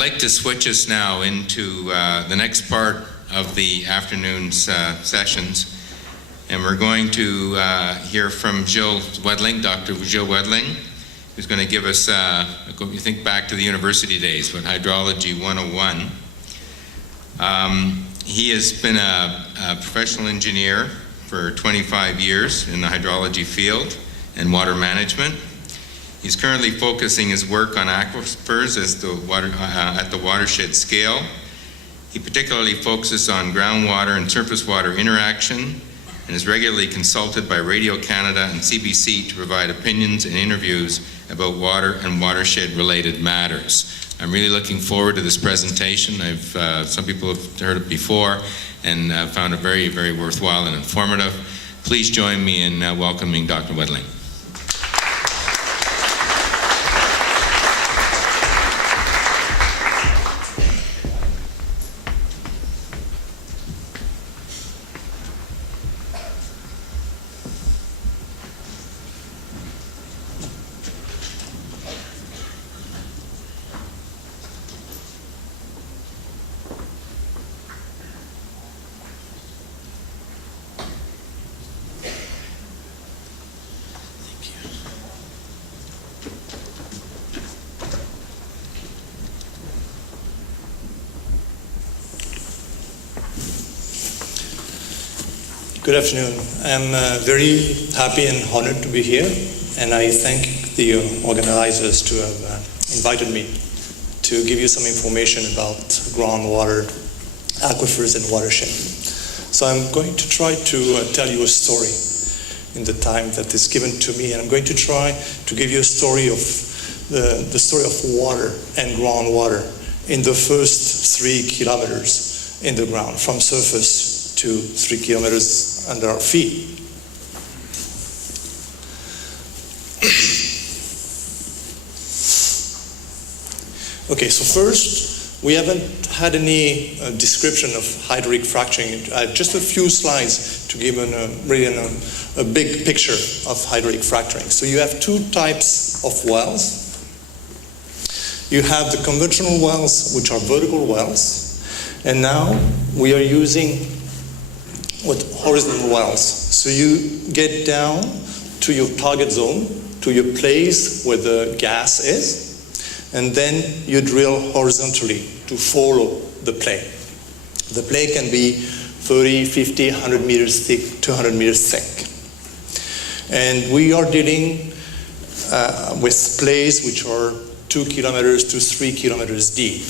like to switch us now into the next part of the afternoon's sessions. And we're going to hear from Gilles Wendling, Dr. Gilles Wendling, who's going to give us, you think back to the university days, but Hydrology 101. He has been a professional engineer for 25 years in the hydrology field and water management. He's currently focusing his work on aquifers as at the watershed scale. He particularly focuses on groundwater and surface water interaction and is regularly consulted by Radio Canada and CBC to provide opinions and interviews about water and watershed-related matters. I'm really looking forward to this presentation. Some people have heard it before and found it very, very worthwhile and informative. Please join me in welcoming Dr. Wendling. Good afternoon. I'm very happy and honored to be here, and I thank the organizers to have invited me to give you some information about groundwater, aquifers, and watershed. So I'm going to try to tell you a story in the time that is given to me, and I'm going to try to give you a story of the story of water and groundwater in the first 3 kilometers in the ground, from surface to 3 kilometers under our feet. Okay, so first, we haven't had any description of hydraulic fracturing. I have just a few slides to give a big picture of hydraulic fracturing. So you have 2 types of wells. You have the conventional wells, which are vertical wells, and now we are using horizontal wells. So you get down to your target zone, to your place where the gas is, and then you drill horizontally to follow the play. The play can be 30, 50, 100 meters thick, 200 meters thick. And we are dealing with plays which are 2 kilometers to 3 kilometers deep.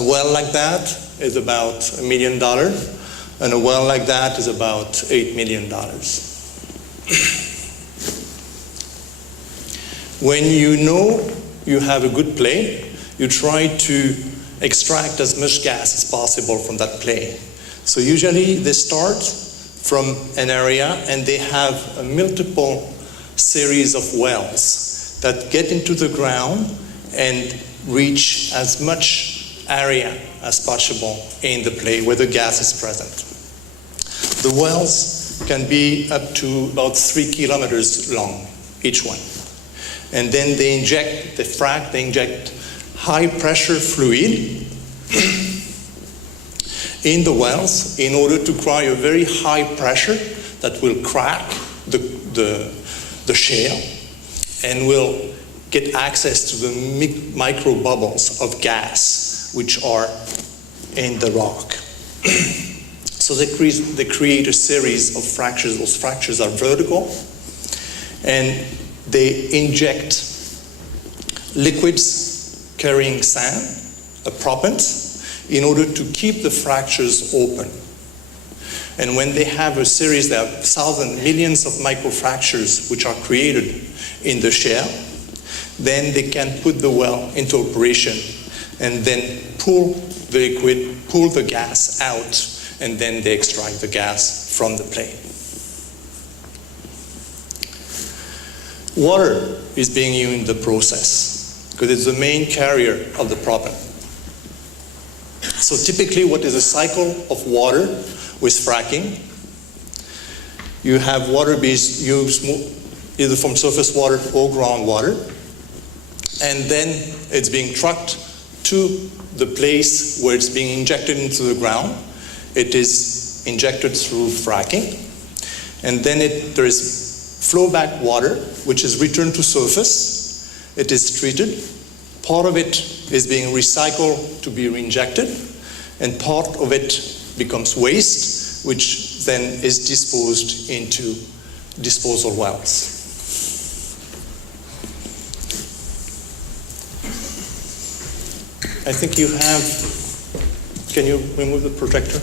A well like that is about $1 million. And a well like that is about $8 million. When you know you have a good play, you try to extract as much gas as possible from that play. So usually they start from an area and they have a multiple series of wells that get into the ground and reach as much area as possible in the play where the gas is present. The wells can be up to about 3 kilometers long, each one. And then they inject high pressure fluid in the wells in order to create a very high pressure that will crack the shale and will get access to the micro bubbles of gas which are in the rock. So they create a series of fractures. Those fractures are vertical, and they inject liquids carrying sand, a proppant, in order to keep the fractures open. And when they have a series, there are thousands, millions of microfractures which are created in the shale, then they can put the well into operation and then pull the liquid, pull the gas out, and then they extract the gas from the play. Water is being used in the process because it's the main carrier of the proppant. So typically what is a cycle of water with fracking? You have water being used either from surface water or groundwater, and then it's being trucked to the place where it's being injected into the ground. It is injected through fracking, and then there is flowback water, which is returned to surface. It is treated. Part of it is being recycled to be reinjected, and part of it becomes waste, which then is disposed into disposal wells. I think you have, can you remove the projector?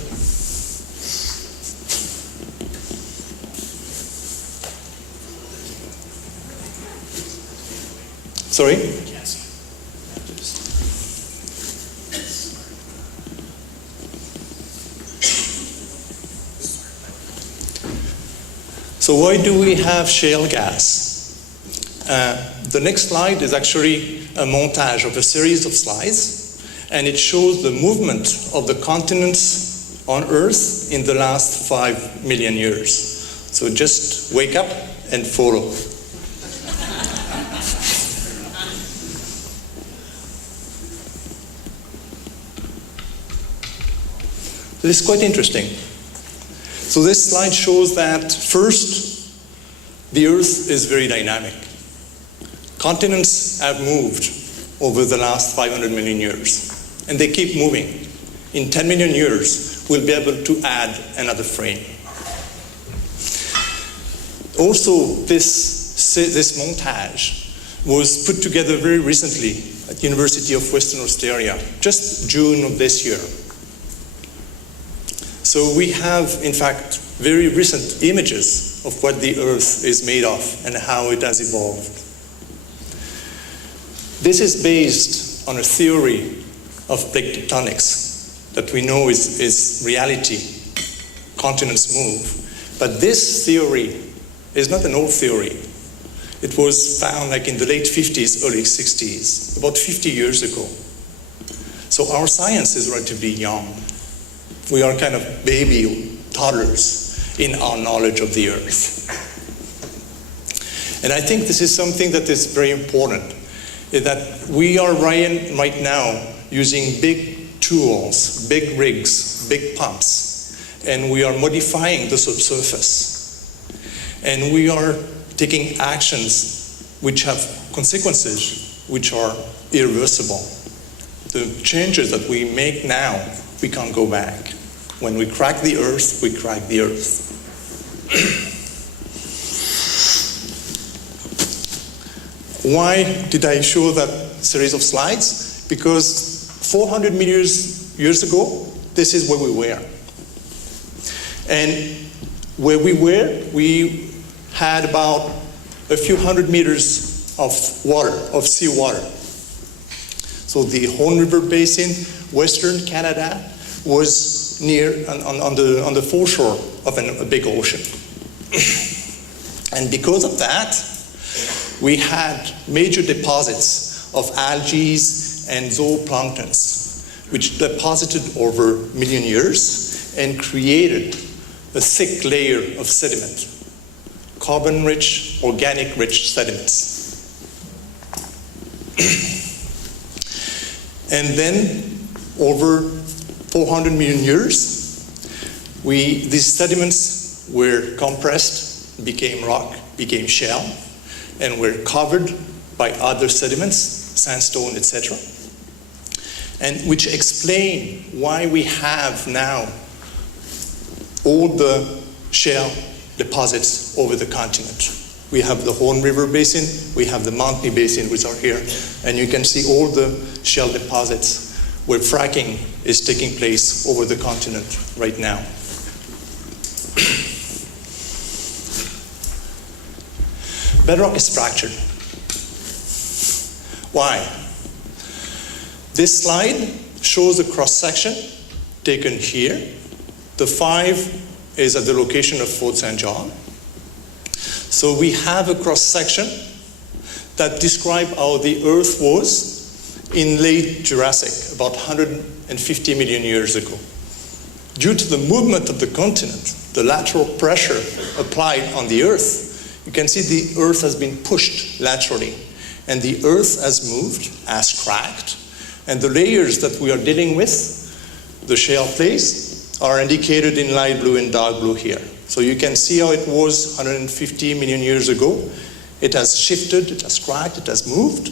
Sorry? Yes. So why do we have shale gas? The next slide is actually a montage of a series of slides, and it shows the movement of the continents on Earth in the last 5 million years. So just wake up and follow. This is quite interesting. So this slide shows that first, the Earth is very dynamic. Continents have moved over the last 500 million years, and they keep moving. In 10 million years, we'll be able to add another frame. Also, this montage was put together very recently at University of Western Australia, just June of this year. So we have, in fact, very recent images of what the Earth is made of and how it has evolved. This is based on a theory of plate tectonics that we know is reality. Continents move. But this theory is not an old theory. It was found like in the late 50s, early 60s, about 50 years ago. So our science is relatively young. We are kind of baby toddlers in our knowledge of the Earth. And I think this is something that is very important, is that we are right now using big tools, big rigs, big pumps, and we are modifying the subsurface. And we are taking actions which have consequences which are irreversible. The changes that we make now, we can't go back. When we crack the Earth, we crack the Earth. Why did I show that series of slides? Because 400 million years ago, this is where we were. And where we had about a few hundred meters of water, of seawater. So the Horn River Basin, Western Canada, was near on the foreshore of a big ocean. And because of that, we had major deposits of algae and zooplanktons, which deposited over a million years and created a thick layer of sediment, carbon-rich, organic-rich sediments. And then, over 400 million years, these sediments were compressed, became rock, became shale, and were covered by other sediments, sandstone, etc. And which explain why we have now all the shale deposits over the continent. We have the Horn River Basin, we have the Montney Basin, which are here, and you can see all the shale deposits where fracking is taking place over the continent right now. Bedrock is fractured. Why? This slide shows a cross-section taken here. The 5 is at the location of Fort St. John. So we have a cross-section that describes how the Earth was in late Jurassic, about 150 million years ago. Due to the movement of the continent, the lateral pressure applied on the Earth, you can see the Earth has been pushed laterally, and the Earth has moved, has cracked, And the layers that we are dealing with, the shale plays, are indicated in light blue and dark blue here. So you can see how it was 150 million years ago. It has shifted, it has cracked, it has moved.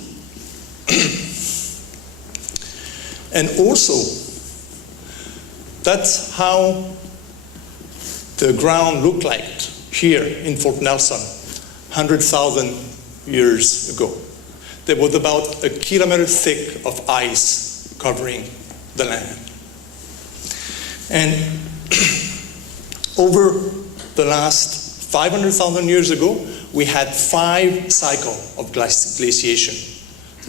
And also, that's how the ground looked like here in Fort Nelson 100,000 years ago. There was about a kilometer thick of ice covering the land. And over the last 500,000 years ago, we had 5 cycles of glaciation.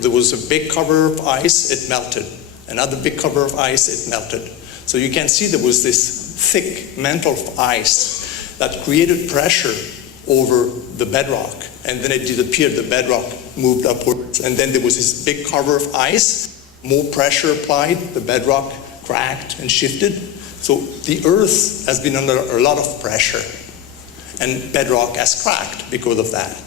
There was a big cover of ice, it melted. Another big cover of ice, it melted. So you can see there was this thick mantle of ice that created pressure over the bedrock, and then it disappeared, the bedrock moved upwards, and then there was this big cover of ice, more pressure applied, the bedrock cracked and shifted. So the Earth has been under a lot of pressure, and bedrock has cracked because of that.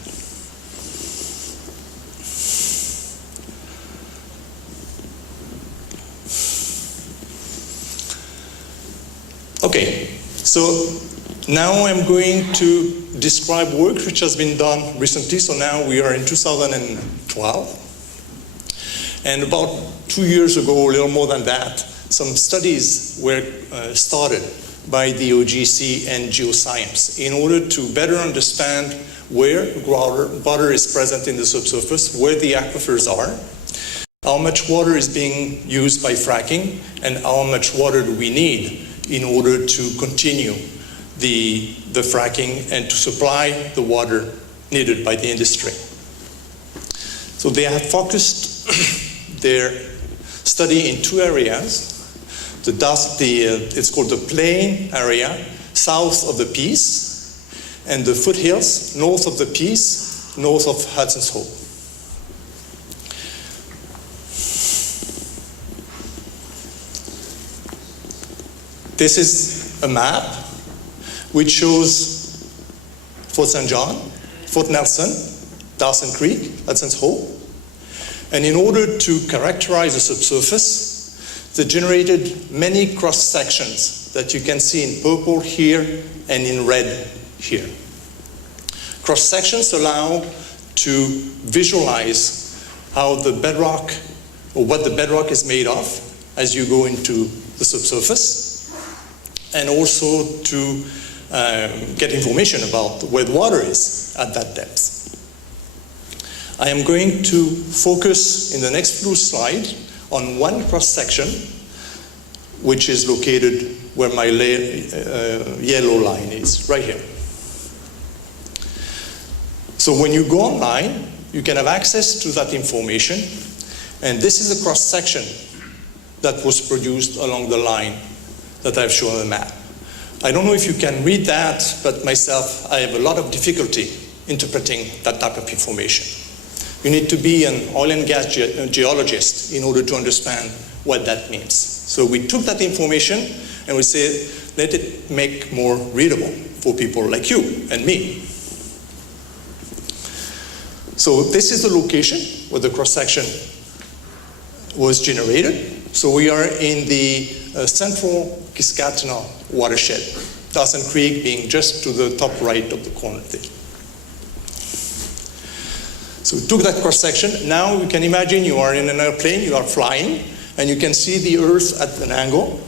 Okay, so now I'm going to describe work which has been done recently. So now we are in 2012. And about 2 years ago, a little more than that, some studies were started by the OGC and geoscience in order to better understand where groundwater is present in the subsurface, where the aquifers are, how much water is being used by fracking, and how much water do we need in order to continue the fracking and to supply the water needed by the industry. So they have focused their study in 2 areas. It's called the plain area, south of the Peace, and the foothills, north of the Peace, north of Hudson's Hope. This is a map which shows Fort St. John, Fort Nelson, Dawson Creek, Hudson's Hope. And in order to characterize the subsurface, they generated many cross-sections that you can see in purple here and in red here. Cross-sections allow to visualize how the bedrock, or what the bedrock is made of as you go into the subsurface, and also to get information about where the water is at that depth. I am going to focus in the next few slides on one cross-section, which is located where my yellow line is, right here. So when you go online, you can have access to that information, and this is a cross-section that was produced along the line that I've shown on the map. I don't know if you can read that, but myself, I have a lot of difficulty interpreting that type of information. You need to be an oil and gas geologist in order to understand what that means. So we took that information and we said, let it make more readable for people like you and me. So this is the location where the cross-section was generated. So we are in the central Kiscatina watershed, Dawson Creek being just to the top right of the corner there. So we took that cross-section. Now you can imagine you are in an airplane, you are flying, and you can see the Earth at an angle.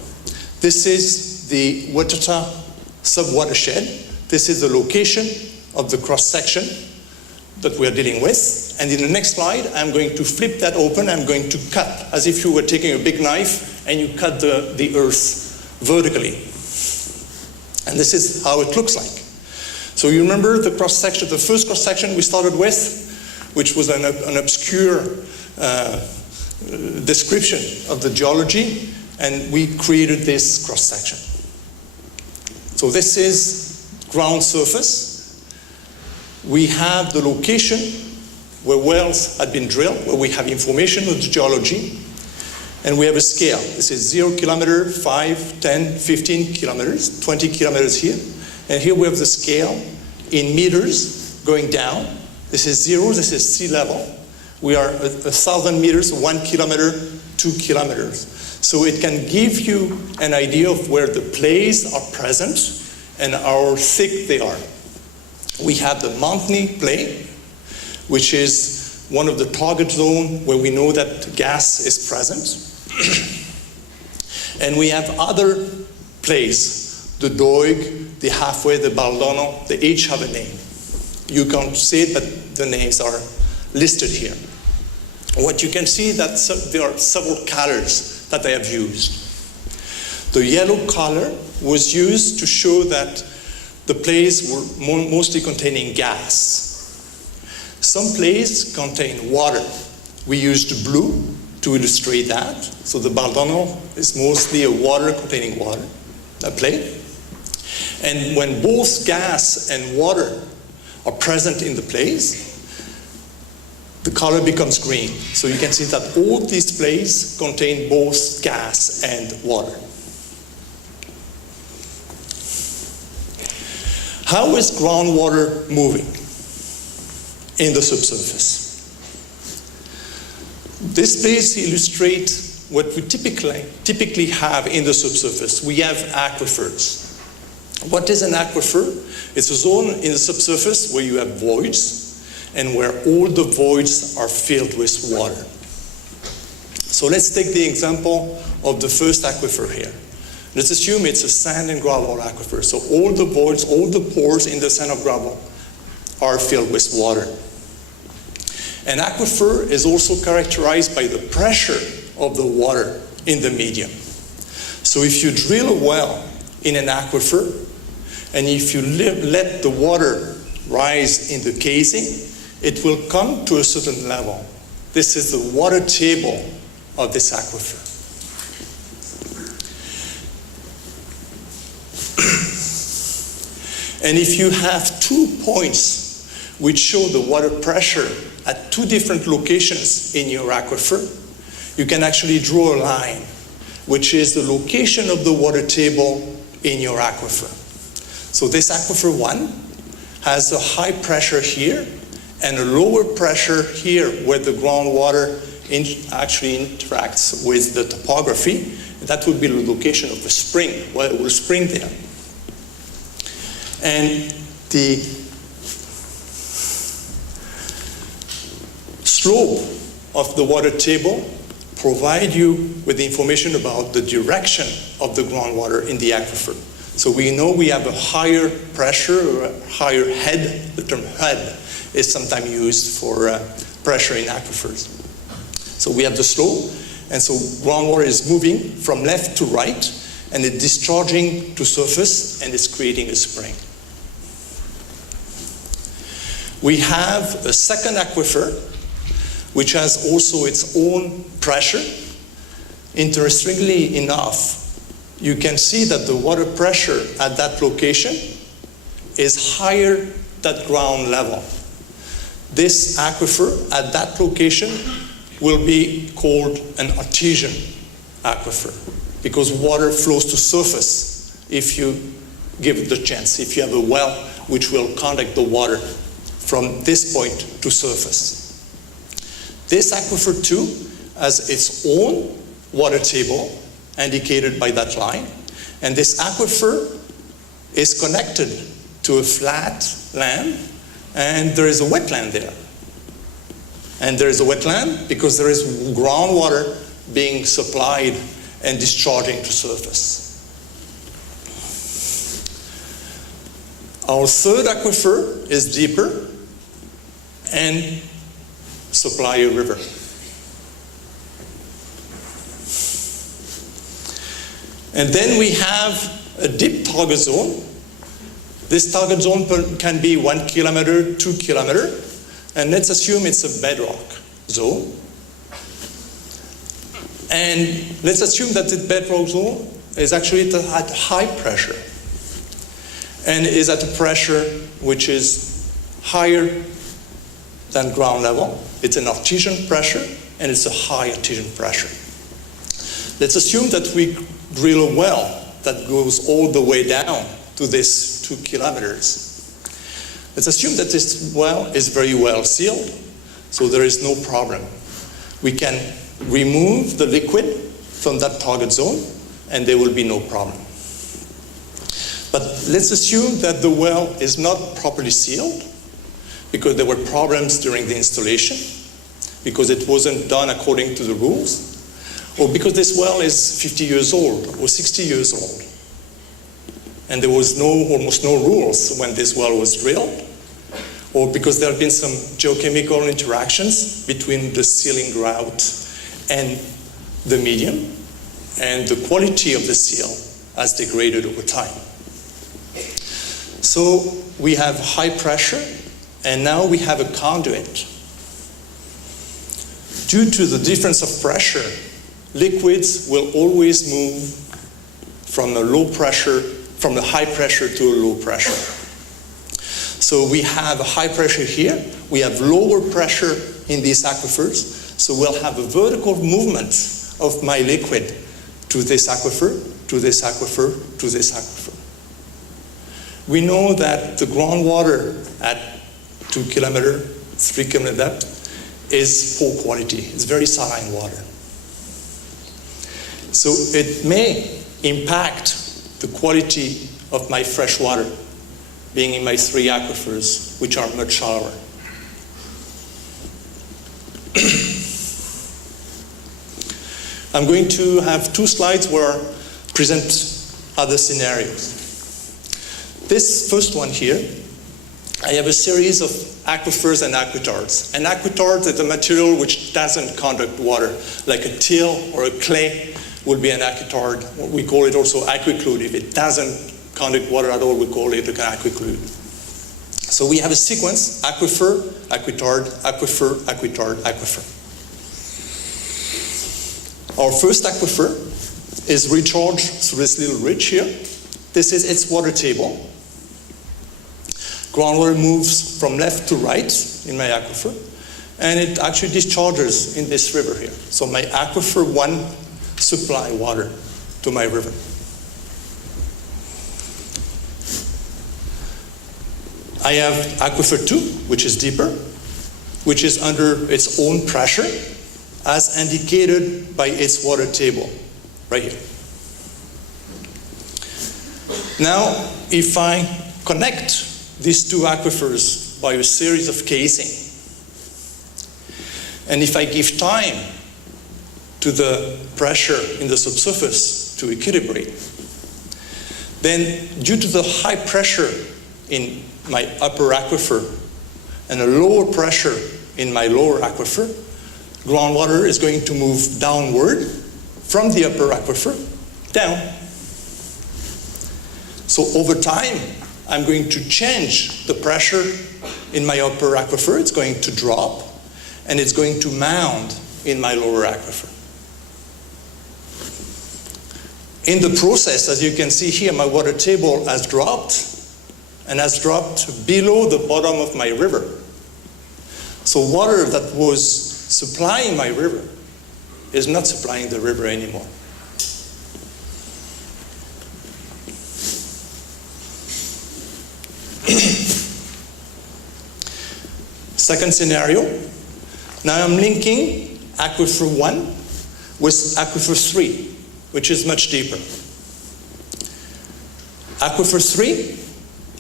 This is the Watershed sub-watershed. This is the location of the cross-section that we are dealing with. And in the next slide, I'm going to flip that open. I'm going to cut, as if you were taking a big knife and you cut the Earth vertically. And this is how it looks like. So you remember the cross-section, the first cross-section we started with, which was an obscure description of the geology, and we created this cross-section. So this is ground surface. We have the location where wells had been drilled, where we have information of the geology, and we have a scale. This is 0 kilometer, 5, 10, 15 kilometers, 20 kilometers here. And here we have the scale in meters going down. This is 0, this is sea level. We are 1,000 meters, 1 kilometer 2 kilometers. So it can give you an idea of where the plays are present and how thick they are. We have the mountainy play, which is one of the target zones where we know that gas is present. And we have other plays, the Doig, the Halfway, the Baldono, they each have a name. You can't see it, but the names are listed here. What you can see that there are several colors that I have used. The yellow color was used to show that the plays were mostly containing gas. Some plays contain water. We used blue to illustrate that. So the Baldono is mostly a water containing water, a play. And when both gas and water are present in the plays, the color becomes green. So you can see that all these plays contain both gas and water. How is groundwater moving in the subsurface? This place illustrates what we typically have in the subsurface. We have aquifers. What is an aquifer? It's a zone in the subsurface where you have voids and where all the voids are filled with water. So let's take the example of the first aquifer here. Let's assume it's a sand and gravel aquifer. So all the voids, all the pores in the sand or gravel are filled with water. An aquifer is also characterized by the pressure of the water in the medium. So if you drill a well in an aquifer, and if you let the water rise in the casing, it will come to a certain level. This is the water table of this aquifer. And if you have 2 points which show the water pressure at 2 different locations in your aquifer, you can actually draw a line, which is the location of the water table in your aquifer. So this aquifer 1 has a high pressure here and a lower pressure here where the groundwater actually interacts with the topography. That would be the location of the spring, where it will spring there. And the slope of the water table provide you with information about the direction of the groundwater in the aquifer. So we know we have a higher pressure or a higher head. The term head is sometimes used for pressure in aquifers. So we have the slope, and so groundwater is moving from left to right, and it's discharging to surface, and it's creating a spring. We have a second aquifer, which has also its own pressure. Interestingly enough, you can see that the water pressure at that location is higher than ground level. This aquifer at that location will be called an artesian aquifer because water flows to surface if you give it the chance, if you have a well which will conduct the water from this point to surface. This aquifer too has its own water table indicated by that line, and this aquifer is connected to a flat land, and there is a wetland there. And there is a wetland because there is groundwater being supplied and discharging to surface. Our third aquifer is deeper and supply a river. And then we have a deep target zone. This target zone can be 1 kilometer, 2 kilometers, and let's assume it's a bedrock zone. And let's assume that the bedrock zone is actually at high pressure and is at a pressure which is higher than ground level. It's an artesian pressure, and it's a high artesian pressure. Let's assume that we drill a well that goes all the way down to this 2 kilometers. Let's assume that this well is very well sealed, so there is no problem. We can remove the liquid from that target zone, and there will be no problem. But let's assume that the well is not properly sealed because there were problems during the installation, because it wasn't done according to the rules, or because this well is 50 years old or 60 years old, and there was almost no rules when this well was drilled, or because there have been some geochemical interactions between the sealing grout and the medium, and the quality of the seal has degraded over time. So we have high pressure, and now we have a conduit. Due to the difference of pressure, liquids will always move from a high pressure to a low pressure. So we have a high pressure here, we have lower pressure in these aquifers, so we'll have a vertical movement of my liquid to this aquifer, to this aquifer, to this aquifer. We know that the groundwater at 2 kilometer, 3 kilometer depth is poor quality. It's very saline water. So it may impact the quality of my fresh water being in my 3 aquifers, which are much shallower. I'm going to have 2 slides where I present other scenarios. This first one here, I have a series of aquifers and aquithards. An aquithard is a material which doesn't conduct water, like a till or a clay would be an aquithard. We call it also aquiclude. If it doesn't conduct water at all, we call it an aquiclude. So we have a sequence: aquifer, aquithard, aquifer, aquithard, aquifer. Our first aquifer is recharged through this little ridge here. This is its water table. Groundwater moves from left to right in my aquifer, and it actually discharges in this river here. So my aquifer 1 supply water to my river. I have aquifer 2, which is deeper, which is under its own pressure, as indicated by its water table, right here. Now, if I connect these 2 aquifers by a series of casing, and if I give time to the pressure in the subsurface to equilibrate, then due to the high pressure in my upper aquifer and a lower pressure in my lower aquifer, groundwater is going to move downward from the upper aquifer down. So over time, I'm going to change the pressure in my upper aquifer. It's going to drop, and it's going to mound in my lower aquifer. In the process, as you can see here, my water table has dropped, and has dropped below the bottom of my river. So water that was supplying my river is not supplying the river anymore. Second scenario, now I'm linking aquifer 1 with aquifer 3, which is much deeper. Aquifer 3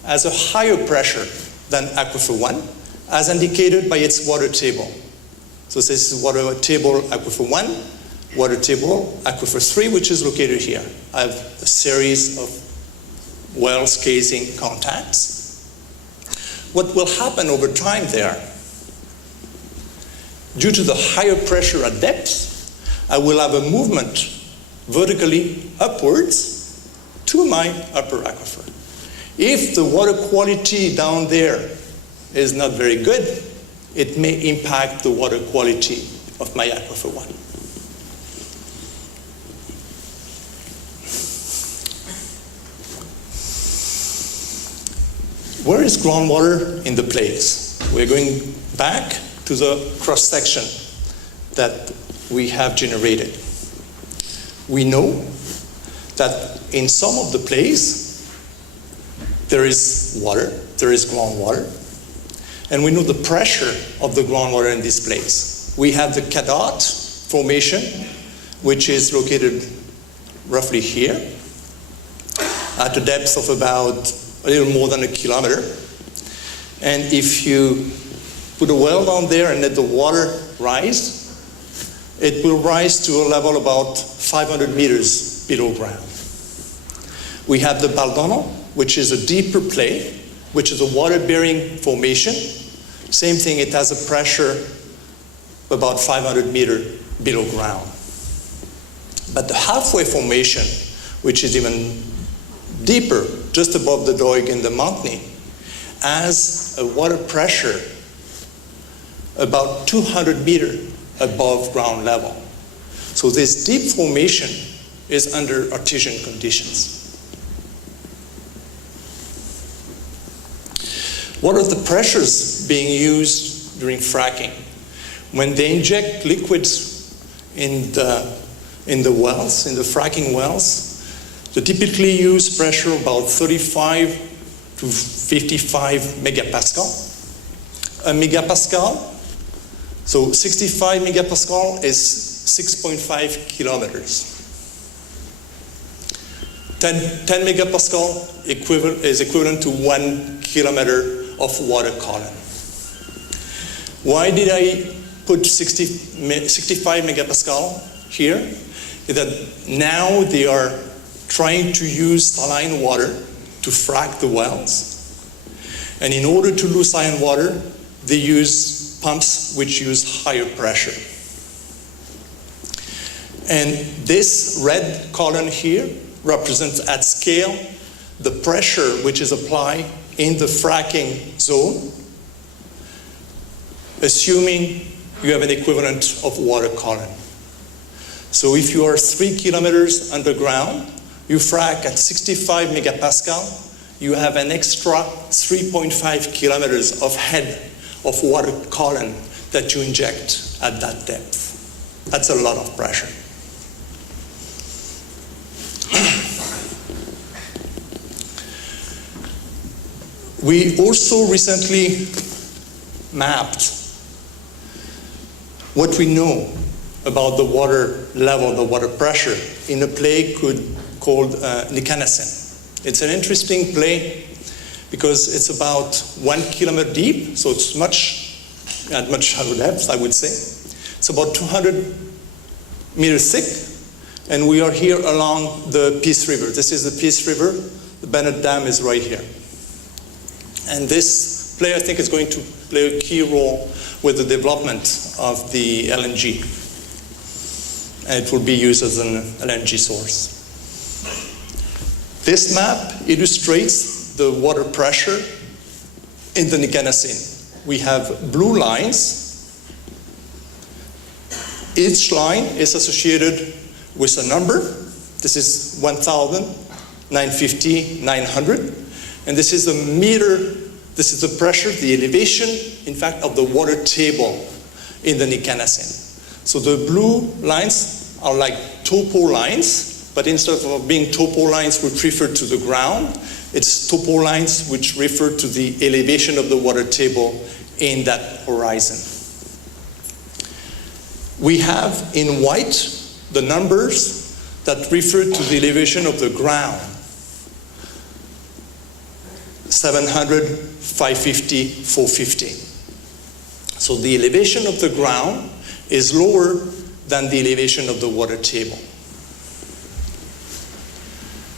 has a higher pressure than aquifer 1, as indicated by its water table. So this is water table aquifer 1, water table aquifer 3, which is located here. I have a series of wells casing contacts. What will happen over time there, due to the higher pressure at depth, I will have a movement vertically upwards to my upper aquifer. If the water quality down there is not very good, it may impact the water quality of my aquifer 1. Where is groundwater in the place? We're going back to the cross-section that we have generated. We know that in some of the plays, there is water, there is groundwater, and we know the pressure of the groundwater in this place. We have the CADOT formation, which is located roughly here, at a depth of about a little more than 1 kilometer. And if you put a well down there and let the water rise, it will rise to a level about 500 meters below ground. We have the Baldono, which is a deeper play, which is a water-bearing formation. Same thing, it has a pressure about 500 meters below ground. But the halfway formation, which is even deeper, just above the Doig in the mountain, has a water pressure about 200 meters above ground level. So this deep formation is under artesian conditions. What are the pressures being used during fracking? When they inject liquids in the wells, in the fracking wells, they typically use pressure about 35 to 55 megapascal. A megapascal, so 65 megapascal is 6.5 kilometers. 10 megapascal is equivalent to 1 kilometer of water column. Why did I put 65 megapascal here? Is that now they are trying to use saline water to frack the wells. And in order to lose saline water, they use pumps which use higher pressure. And this red column here represents at scale the pressure which is applied in the fracking zone, assuming you have an equivalent of water column. So if you are 3 kilometers underground, you frack at 65 megapascal, you have an extra 3.5 kilometers of head of water column that you inject at that depth. That's a lot of pressure. We also recently mapped what we know about the water level, the water pressure in a play called Nikanassin. It's an interesting play because it's about 1 kilometer deep, so it's at much higher depth, I would say. It's about 200 meters thick, and we are here along the Peace River. This is the Peace River. The Bennett Dam is right here. And this play, I think, is going to play a key role with the development of the LNG. And it will be used as an LNG source. This map illustrates the water pressure in the Nikanassin. We have blue lines. Each line is associated with a number. This is 1,000, 950, 900. And this is the meter, this is the pressure, the elevation, in fact, of the water table in the Nikanassin. So the blue lines are like topo lines, but instead of being topo lines which refer to the ground, it's topo lines which refer to the elevation of the water table in that horizon. We have in white the numbers that refer to the elevation of the ground. 700, 550, 450. So the elevation of the ground is lower than the elevation of the water table.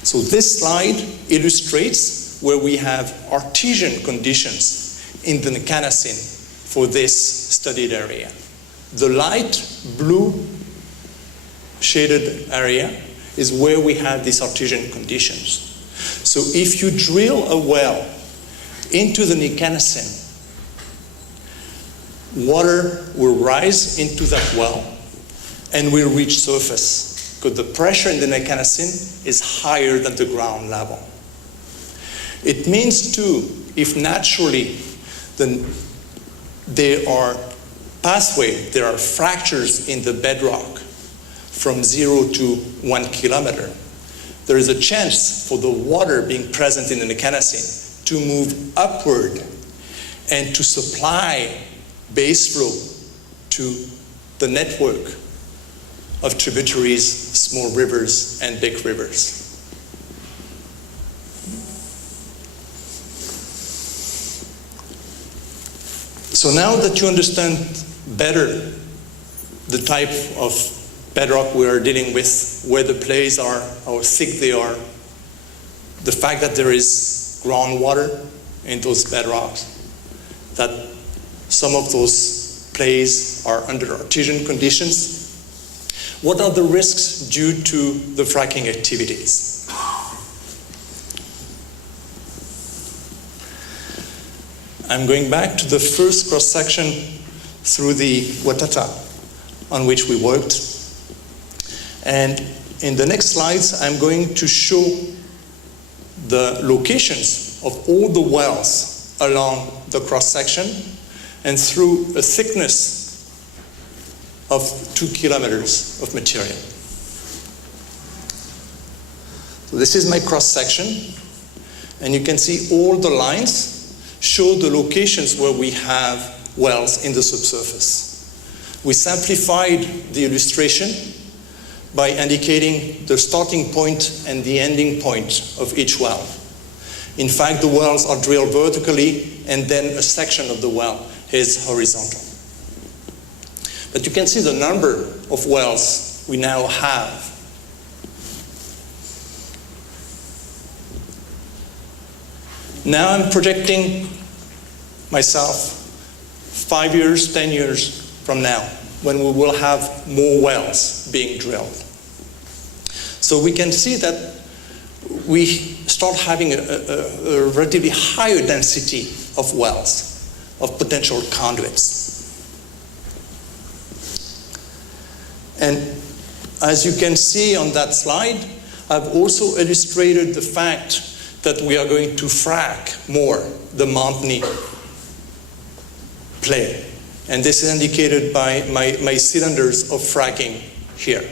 So this slide illustrates where we have artesian conditions in the Nikanassin for this studied area. The light blue shaded area is where we have these artesian conditions. So if you drill a well into the Nikanassin, water will rise into that well and will reach surface because the pressure in the Nikanassin is higher than the ground level. It means too, if naturally there are pathways, there are fractures in the bedrock from 0 to 1 kilometer, there is a chance for the water being present in the Nikanassin to move upward and to supply base flow to the network of tributaries, small rivers, and big rivers. So now that you understand better the type of bedrock we are dealing with, where the plays are, how thick they are, the fact that there is groundwater in those bedrocks, that some of those plays are under artesian conditions, what are the risks due to the fracking activities? I'm going back to the first cross-section through the Watata on which we worked. And in the next slides, I'm going to show the locations of all the wells along the cross-section and through a thickness of 2 kilometers of material. So this is my cross-section, and you can see all the lines show the locations where we have wells in the subsurface. We simplified the illustration by indicating the starting point and the ending point of each well. In fact, the wells are drilled vertically, and then a section of the well is horizontal. But you can see the number of wells we now have. Now I'm projecting myself 5 years, 10 years from now, when we will have more wells being drilled. So we can see that we start having a relatively higher density of wells, of potential conduits. And as you can see on that slide, I've also illustrated the fact that we are going to frack more the Montney play. And this is indicated by my cylinders of fracking here.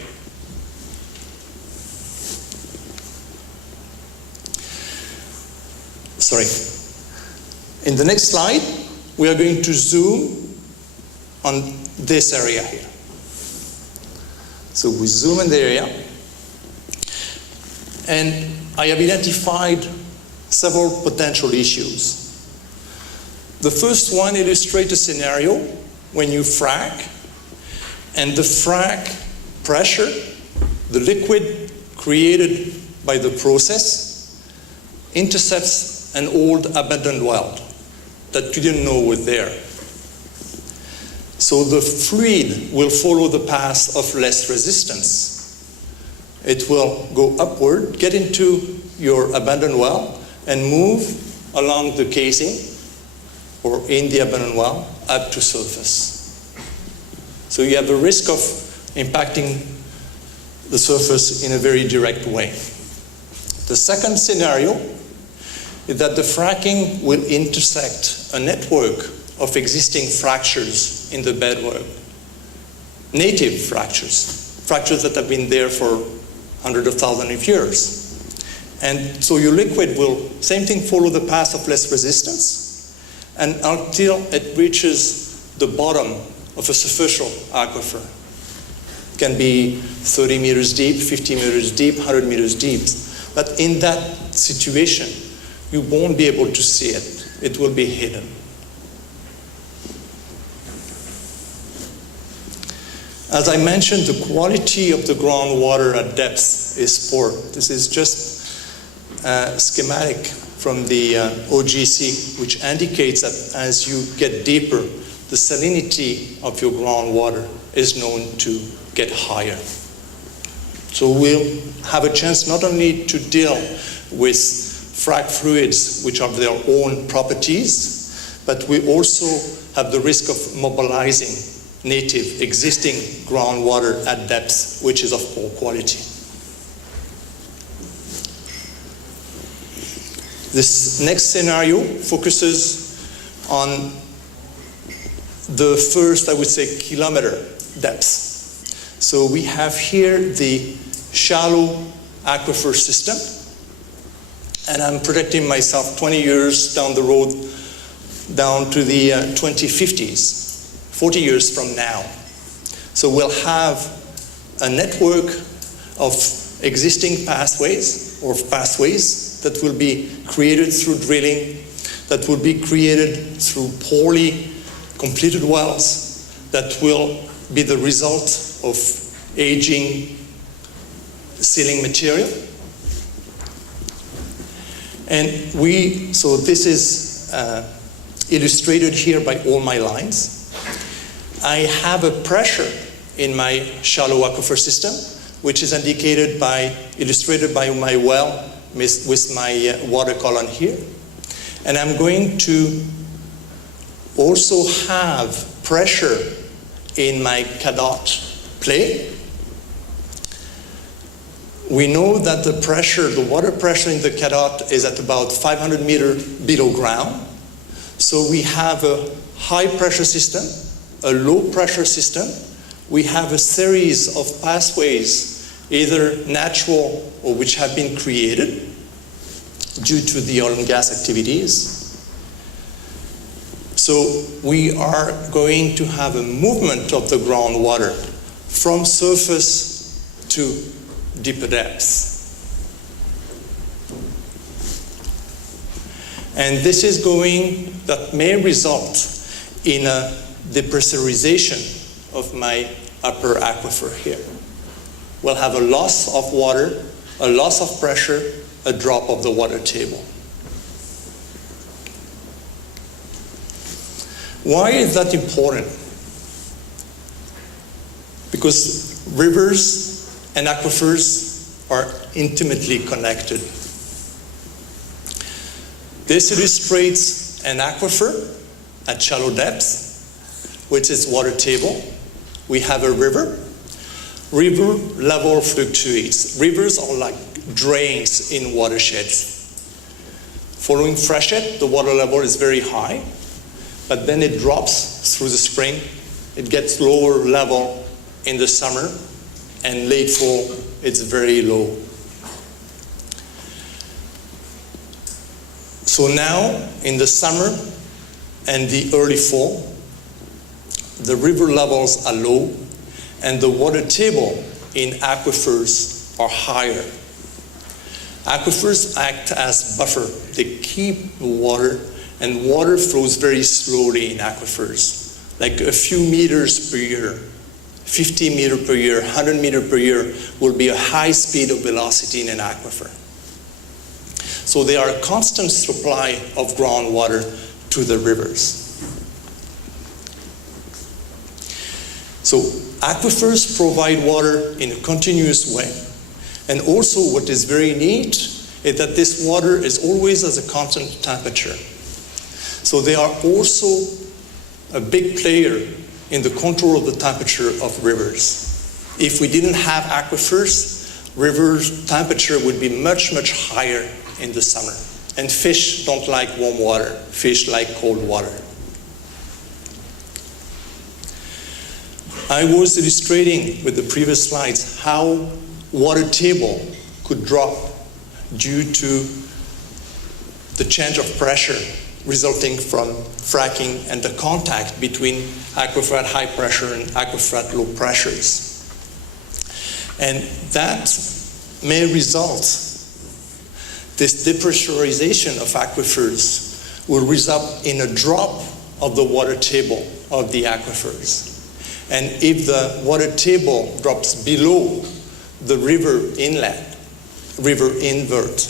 Sorry. In the next slide, we are going to zoom on this area here. So we zoom in the area, and I have identified several potential issues. The first one illustrates a scenario when you frack, and the frack pressure, the liquid created by the process, intercepts an old abandoned well that you didn't know was there. So the fluid will follow the path of less resistance. It will go upward, get into your abandoned well, and move along the casing or in the abandoned well up to surface. So you have a risk of impacting the surface in a very direct way. The second scenario is that the fracking will intersect a network of existing fractures in the bedrock, native fractures that have been there for hundreds of thousands of years. And so your liquid will, same thing, follow the path of less resistance, and until it reaches the bottom of a superficial aquifer. It can be 30 meters deep, 50 meters deep, 100 meters deep. But in that situation, you won't be able to see it. It will be hidden. As I mentioned, the quality of the groundwater at depth is poor. This is just a schematic from the OGC, which indicates that as you get deeper, the salinity of your groundwater is known to get higher. So we'll have a chance not only to deal with frac fluids, which have their own properties, but we also have the risk of mobilizing native existing groundwater at depth, which is of poor quality. This next scenario focuses on the first, I would say, kilometer depth. So we have here the shallow aquifer system, and I'm projecting myself 20 years down the road, down to the 2050s, 40 years from now. So we'll have a network of existing pathways that will be created through drilling, that will be created through poorly completed wells, that will be the result of aging sealing material. And so this is illustrated here by all my lines. I have a pressure in my shallow aquifer system, which is illustrated by my well with my water column here. And I'm going to also have pressure in my cadot play. We know that the water pressure in the cadot is at about 500 meters below ground. So we have a high pressure system, a low pressure system. We have a series of pathways, either natural or which have been created due to the oil and gas activities. So we are going to have a movement of the groundwater from surface to deeper depths. And this is that may result in a depressurization of my upper aquifer here. We'll have a loss of water, a loss of pressure, a drop of the water table. Why is that important? Because rivers and aquifers are intimately connected. This illustrates an aquifer at shallow depths, which is water table. We have a river. River level fluctuates. Rivers are like drains in watersheds. Following freshet, the water level is very high, but then it drops through the spring. It gets lower level in the summer, and late fall, it's very low. So now, in the summer and the early fall, the river levels are low, and the water table in aquifers are higher. Aquifers act as buffer. They keep water, and water flows very slowly in aquifers, like a few meters per year. 50 meters per year, 100 meters per year will be a high speed of velocity in an aquifer. So they are a constant supply of groundwater to the rivers. So aquifers provide water in a continuous way. And also what is very neat is that this water is always at a constant temperature. So they are also a big player in the control of the temperature of rivers. If we didn't have aquifers, river temperature would be much, much higher in the summer. And fish don't like warm water. Fish like cold water. I was illustrating with the previous slides how water table could drop due to the change of pressure resulting from fracking and the contact between aquifer at high pressure and aquifer at low pressures. And that may result, this depressurization of aquifers will result in a drop of the water table of the aquifers. And if the water table drops below the river inlet, river invert,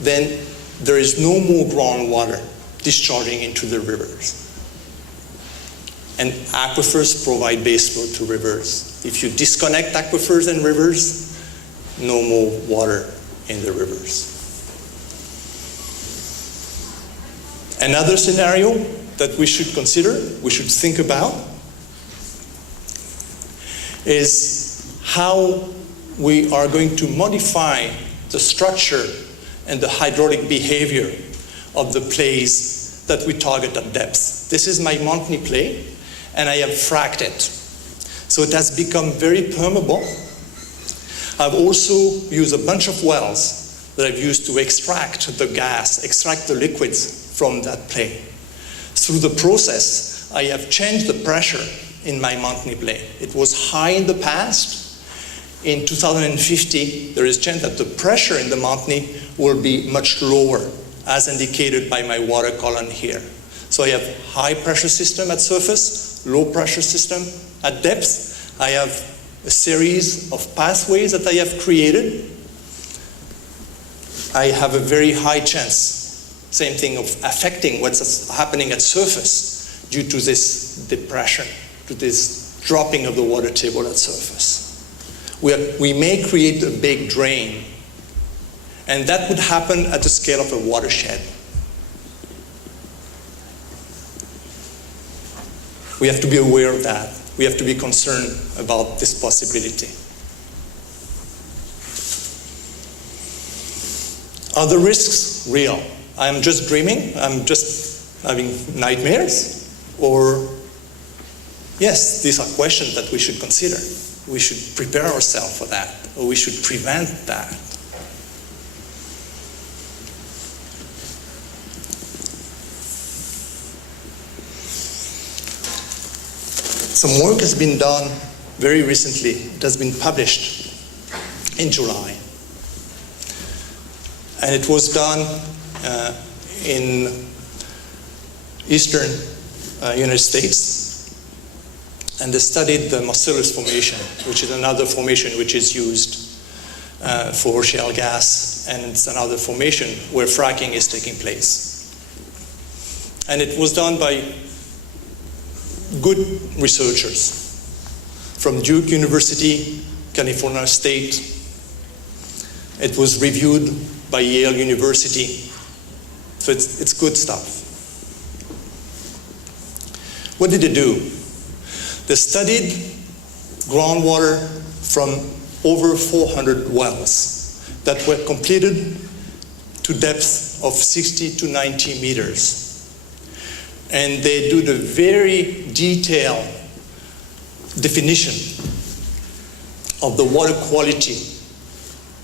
then there is no more groundwater discharging into the rivers. And aquifers provide baseload to rivers. If you disconnect aquifers and rivers, no more water in the rivers. Another scenario that we should consider, we should think about, is how we are going to modify the structure and the hydraulic behavior of the plays that we target at depth. This is my Montney play, and I have fracked it. So it has become very permeable. I've also used a bunch of wells that I've used to extract the gas, extract the liquids from that play. Through the process, I have changed the pressure in my Montney play. It was high in the past, in 2050, there is a chance that the pressure in the Montney will be much lower, as indicated by my water column here. So I have high pressure system at surface, low pressure system at depth. I have a series of pathways that I have created. I have a very high chance, same thing, of affecting what's happening at surface due to this depression, to this dropping of the water table at surface. We may create a big drain, and that would happen at the scale of a watershed. We have to be aware of that. We have to be concerned about this possibility. Are the risks real? I'm just dreaming? I'm just having nightmares? Or, yes, these are questions that we should consider. We should prepare ourselves for that, or we should prevent that. Some work has been done very recently. It has been published in July. And it was done in eastern United States. And they studied the Marcellus Formation, which is another formation which is used for shale gas, and it's another formation where fracking is taking place. And it was done by good researchers from Duke University, California State. It was reviewed by Yale University. So it's good stuff. What did they do? They studied groundwater from over 400 wells that were completed to depths of 60 to 90 meters. And they do the very detailed definition of the water quality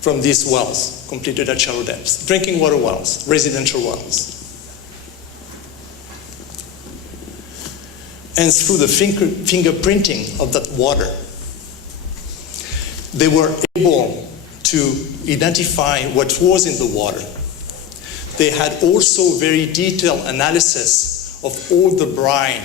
from these wells completed at shallow depths. Drinking water wells, residential wells. And through the fingerprinting of that water, they were able to identify what was in the water. They had also very detailed analysis of all the brine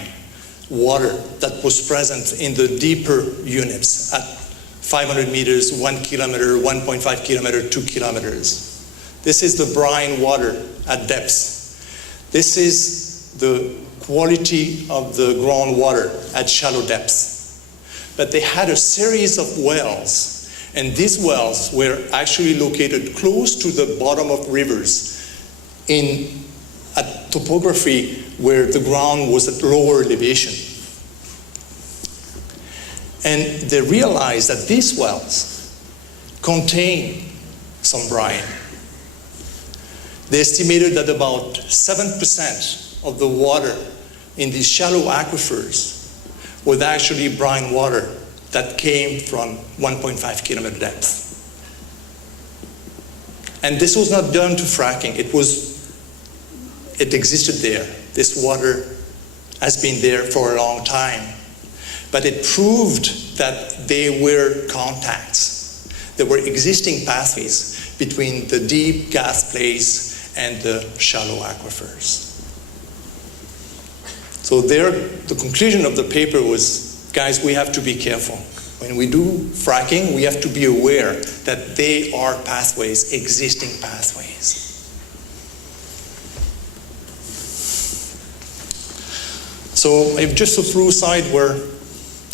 water that was present in the deeper units at 500 meters, 1 kilometer, 1.5 kilometer, 2 kilometers. This is the brine water at depths. This is the quality of the groundwater at shallow depths. But they had a series of wells, and these wells were actually located close to the bottom of rivers in a topography where the ground was at lower elevation. And they realized that these wells contain some brine. They estimated that about 7% of the water in these shallow aquifers was actually brine water that came from 1.5 kilometer depth. And this was not done to fracking. It existed there. This water has been there for a long time. But it proved that they were contacts. There were existing pathways between the deep gas plays and the shallow aquifers. So there, the conclusion of the paper was, guys, we have to be careful. When we do fracking, we have to be aware that they are pathways, existing pathways. So I have just a through slide where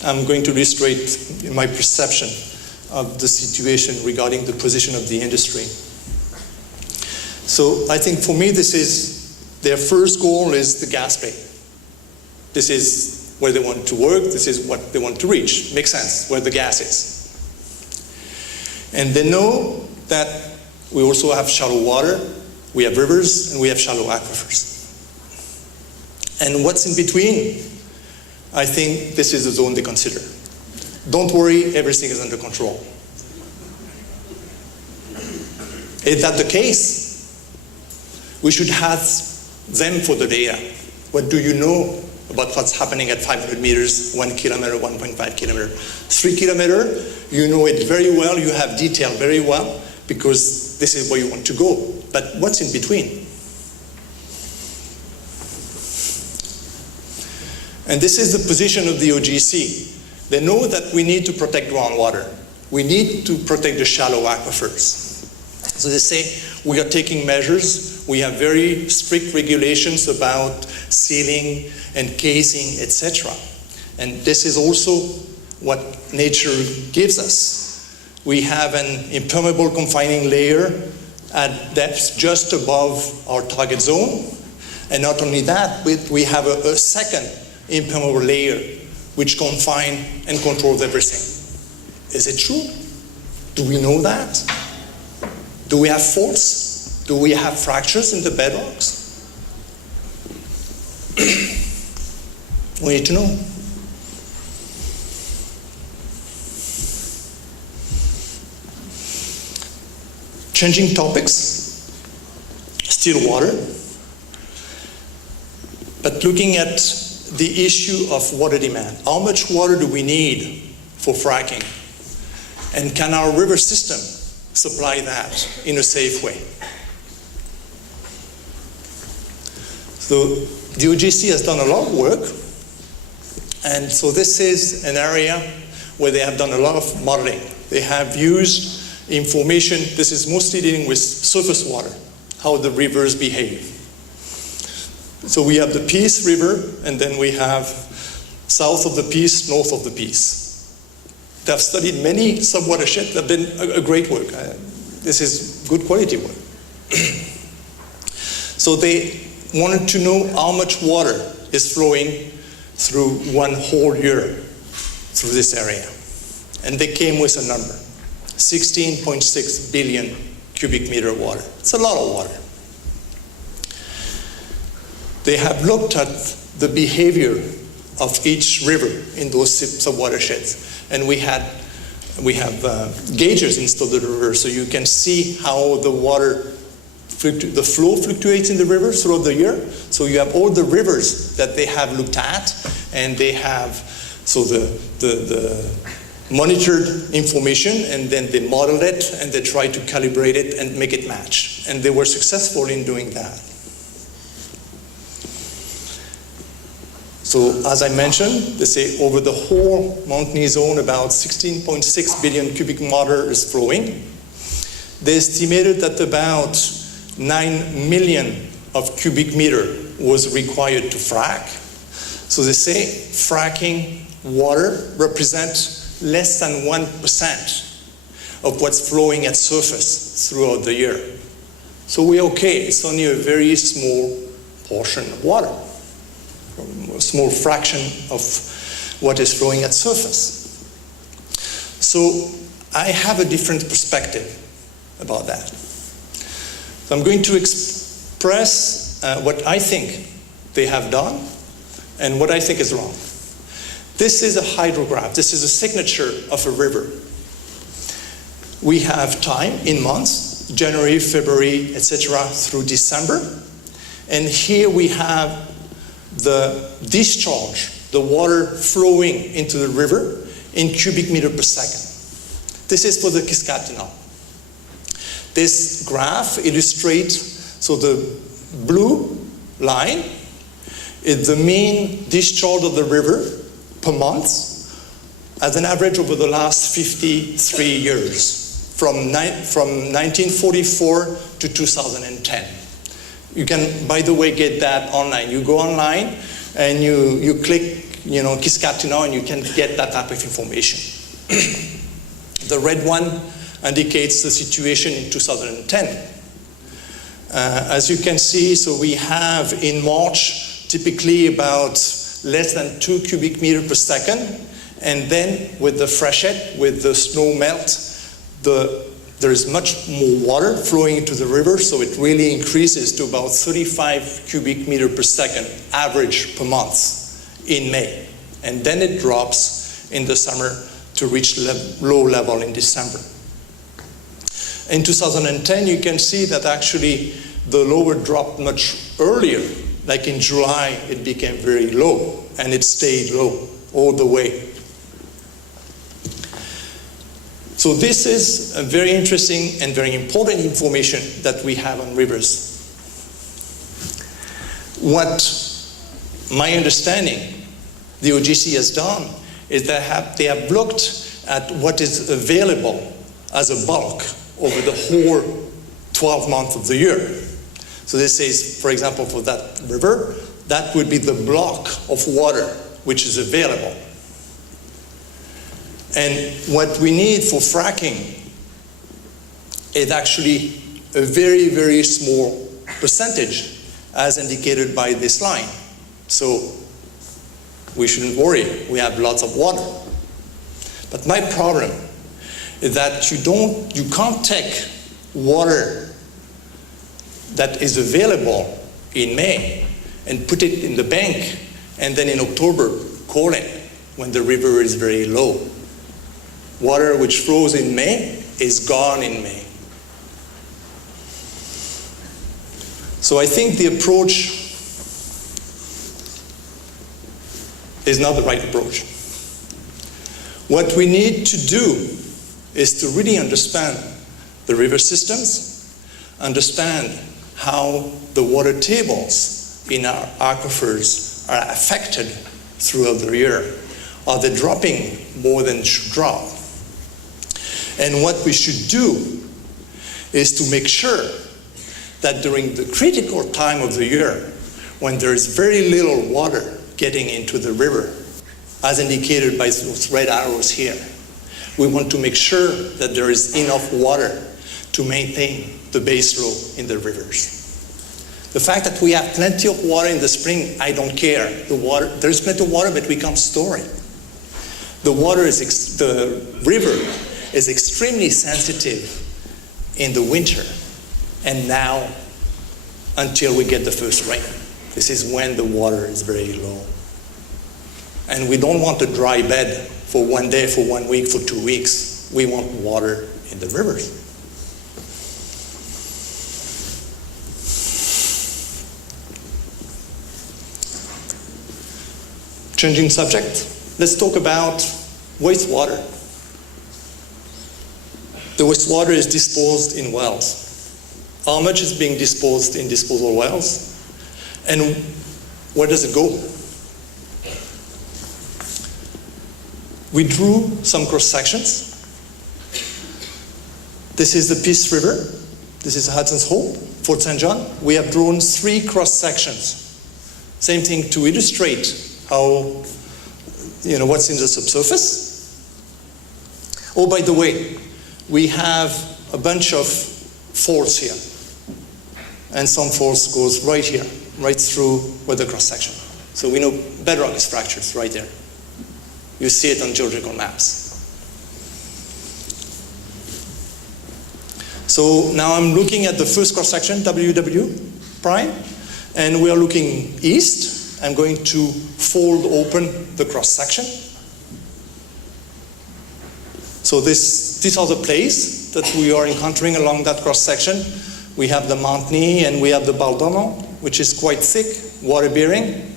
I'm going to illustrate my perception of the situation regarding the position of the industry. So I think for me, their first goal is the gas play. This is where they want to work. This is what they want to reach. Makes sense, where the gas is. And they know that we also have shallow water, we have rivers, and we have shallow aquifers. And what's in between? I think this is the zone they consider. Don't worry, everything is under control. Is that the case? We should ask them for the data. What do you know about what's happening at 500 meters, 1 kilometer, 1.5 kilometer. 3 kilometer, you know it very well, you have detail very well, because this is where you want to go. But what's in between? And this is the position of the OGC. They know that we need to protect groundwater. We need to protect the shallow aquifers. So they say, we are taking measures. We have very strict regulations about sealing and casing, etc. And this is also what nature gives us. We have an impermeable confining layer at depths just above our target zone. And not only that, we have a second impermeable layer which confine and controls everything. Is it true? Do we know that? Do we have faults? Do we have fractures in the bedrocks? We need to know. Changing topics, still water, but looking at the issue of water demand. How much water do we need for fracking? And can our river system supply that in a safe way? So the OGC has done a lot of work, and so this is an area where they have done a lot of modeling. They have used information, this is mostly dealing with surface water, how the rivers behave. So we have the Peace River, and then we have south of the Peace, north of the Peace. They have studied many sub-watersheds. They've done a great work. This is good quality work. So they wanted to know how much water is flowing through one whole year through this area. And they came with a number, 16.6 billion cubic meter of water. It's a lot of water. They have looked at the behavior of each river in those sub-watersheds. And we have gauges installed in the river, so you can see how the water, the flow fluctuates in the river throughout the year. So you have all the rivers that they have looked at, and they have, so the monitored information, and then they modeled it, and they tried to calibrate it and make it match. And they were successful in doing that. So as I mentioned, they say over the whole mountainy zone, about 16.6 billion cubic meter is flowing. They estimated that about 9 million of cubic meter was required to frack. So they say fracking water represents less than 1% of what's flowing at surface throughout the year. So we're okay, it's only a very small portion of water. A small fraction of what is flowing at surface. So I have a different perspective about that. So I'm going to express what I think they have done and what I think is wrong. This is a hydrograph. This is a signature of a river. We have time in months, January, February, etc., through December. And here we have the discharge, the water flowing into the river in cubic meter per second. This is for the Kiskatinal. This graph illustrates, so the blue line is the mean discharge of the river per month as an average over the last 53 years, from 1944 to 2010. You can, by the way, get that online. You go online and you click, Kiskatinal, and you can get that type of information. The red one indicates the situation in 2010. As you can see, so we have in March typically about less than 2 cubic meters per second, and then with the freshet, with the snow melt, there is much more water flowing into the river, so it really increases to about 35 cubic meters per second average per month in May. And then it drops in the summer to reach low level in December. In 2010, you can see that actually the lower dropped much earlier like in July, it became very low, and it stayed low all the way. So this is a very interesting and very important information that we have on rivers. What my understanding the OGC has done is that they have looked at what is available as a bulk over the whole 12 months of the year. So this says, for example, for that river, that would be the block of water which is available. And what we need for fracking is actually a very, very small percentage, as indicated by this line. So we shouldn't worry, we have lots of water. But my problem is that you can't take water that is available in May and put it in the bank and then in October call it when the river is very low. Water which flows in May is gone in May. So I think the approach is not the right approach. What we need to do is to really understand the river systems, understand how the water tables in our aquifers are affected throughout the year. Are they dropping more than should drop? And what we should do is to make sure that during the critical time of the year, when there is very little water getting into the river, as indicated by those red arrows here, we want to make sure that there is enough water to maintain the base flow in the rivers. The fact that we have plenty of water in the spring, I don't care. There's plenty of water, but we can't store it. The river is extremely sensitive in the winter, and now until we get the first rain. This is when the water is very low. And we don't want a dry bed for one day, for 1 week, for 2 weeks. We want water in the rivers. Changing subject, let's talk about wastewater. The wastewater is disposed in wells. How much is being disposed in disposal wells? And where does it go? We drew some cross sections. This is the Peace River. This is Hudson's Hope, Fort St. John. We have drawn 3 cross sections. Same thing to illustrate how, what's in the subsurface. Oh, by the way, we have a bunch of faults here. And some faults goes right here, right through where the cross section. So we know bedrock is fractures right there. You see it on geological maps. So now I'm looking at the first cross section, WW prime, and we are looking east. I'm going to fold open the cross section. So these are the plays that we are encountering along that cross section. We have the Montney and we have the Baldono, which is quite thick, water bearing.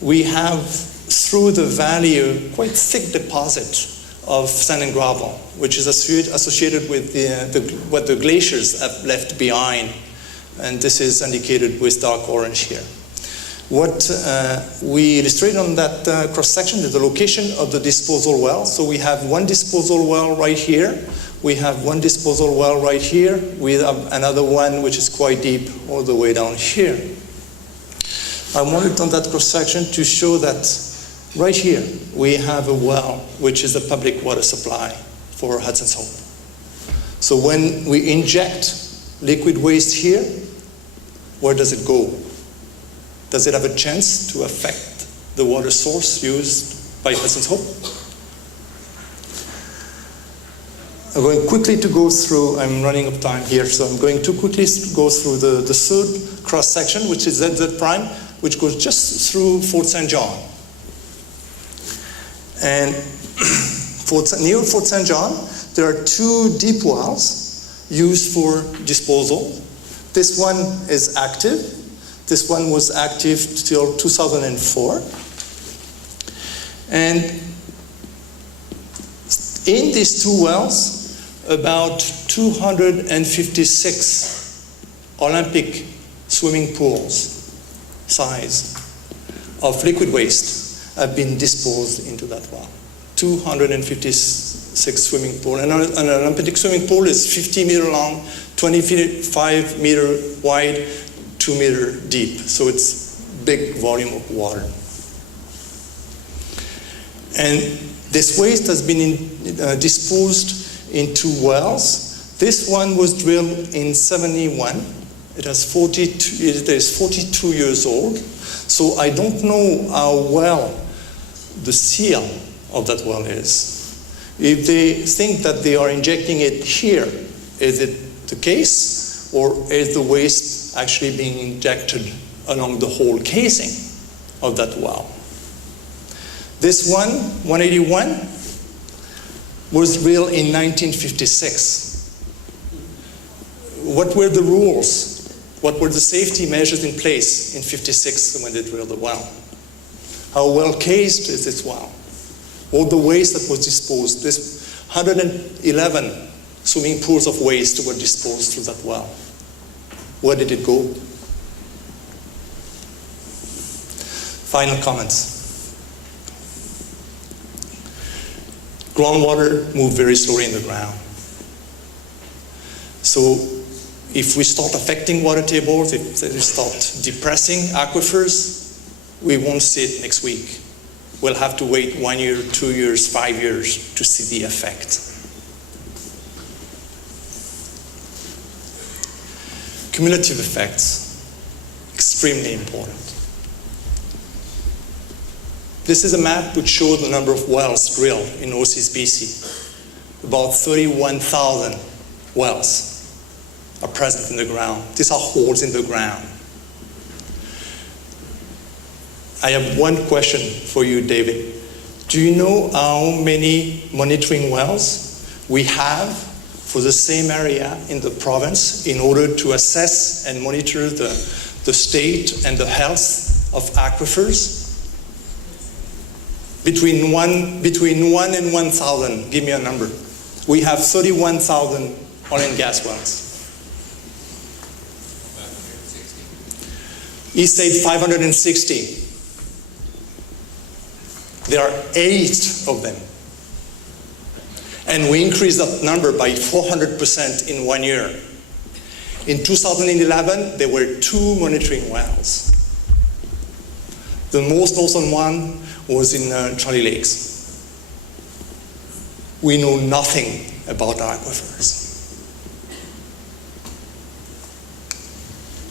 We have through the valley a quite thick deposit of sand and gravel, which is associated with what the glaciers have left behind. And this is indicated with dark orange here. What we illustrate on that cross-section is the location of the disposal well. So we have one disposal well right here. We have one disposal well right here. We have another one which is quite deep all the way down here. I wanted on that cross-section to show that right here we have a well which is a public water supply for Hudson's Hope. So when we inject liquid waste here, where does it go? Does it have a chance to affect the water source used by Hudson's Hope? I'm going quickly to go through, I'm running out of time here, so I'm going to quickly go through the third cross-section, which is ZZ prime, which goes just through Fort St. John. And near Fort St. John, there are 2 deep wells used for disposal. This one is active. This one was active till 2004. And in these two wells, about 256 Olympic swimming pools size of liquid waste have been disposed into that well. 256 swimming pools. And an Olympic swimming pool is 50 meter long, 25 meter wide, 2 meter deep. So it's big volume of water. And this waste has been disposed into wells. This one was drilled in 71. It is 42 years old. So I don't know how well the seal of that well is. If they think that they are injecting it here, is it the case? Or is the waste actually being injected along the whole casing of that well? This one, 181, was drilled in 1956. What were the rules? What were the safety measures in place in 56 when they drilled the well? How well cased is this well? All the waste that was disposed, this 111 swimming pools of waste were disposed through that well. Where did it go? Final comments. Groundwater moves very slowly in the ground. So if we start affecting water tables, if they start depressing aquifers, we won't see it next week. We'll have to wait 1 year, 2 years, 5 years to see the effect. Cumulative effects, extremely important. This is a map which shows the number of wells drilled in Northeast BC. About 31,000 wells are present in the ground. These are holes in the ground. I have one question for you, David. Do you know how many monitoring wells we have for the same area in the province in order to assess and monitor the state and the health of aquifers? Between one and 1,000, give me a number. We have 31,000 oil and gas wells. He said 560. There are 8 of them. And we increased that number by 400% in 1 year. In 2011, there were 2 monitoring wells. The most northern one was in Charlie Lakes. We know nothing about aquifers.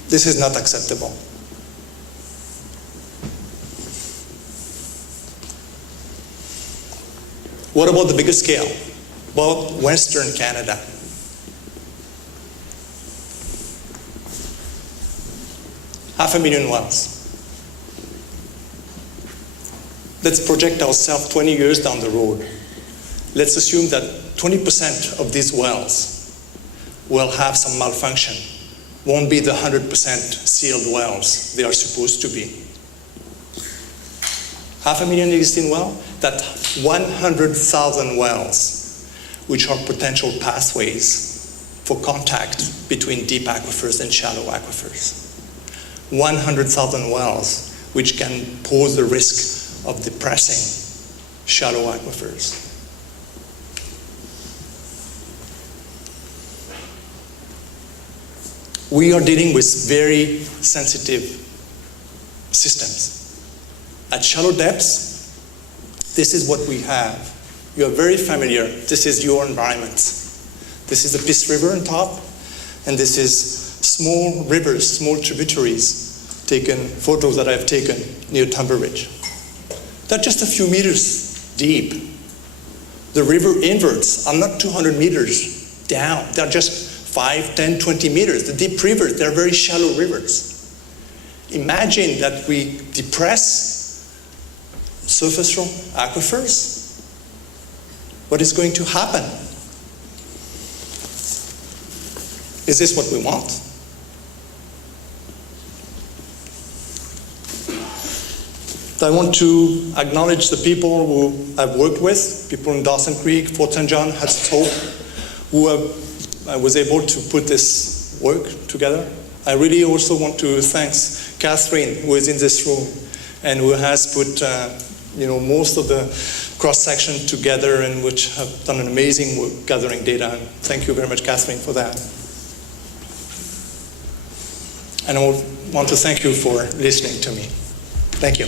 This is not acceptable. What about the bigger scale? About Western Canada. Half a million wells. Let's project ourselves 20 years down the road. Let's assume that 20% of these wells will have some malfunction. Won't be the 100% sealed wells they are supposed to be. Half a million existing wells, that's 100,000 wells, which are potential pathways for contact between deep aquifers and shallow aquifers. 100,000 wells, which can pose the risk of depressing shallow aquifers. We are dealing with very sensitive systems. At shallow depths, this is what we have. You are very familiar. This is your environment. This is the Peace River on top, and this is small rivers, small tributaries, photos that I've taken near Tumber Ridge. They're just a few meters deep. The river inverts are not 200 meters down. They're just 5, 10, 20 meters. The deep rivers, they're very shallow rivers. Imagine that we depress surface aquifers. What is going to happen? Is this what we want? I want to acknowledge the people who I've worked with, people in Dawson Creek, Fort St. John, Hudson Hope, who I was able to put this work together. I really also want to thank Catherine, who is in this room, and who has put most of the cross-section together, and which have done an amazing work gathering data. And thank you very much, Catherine, for that. And I want to thank you for listening to me. Thank you.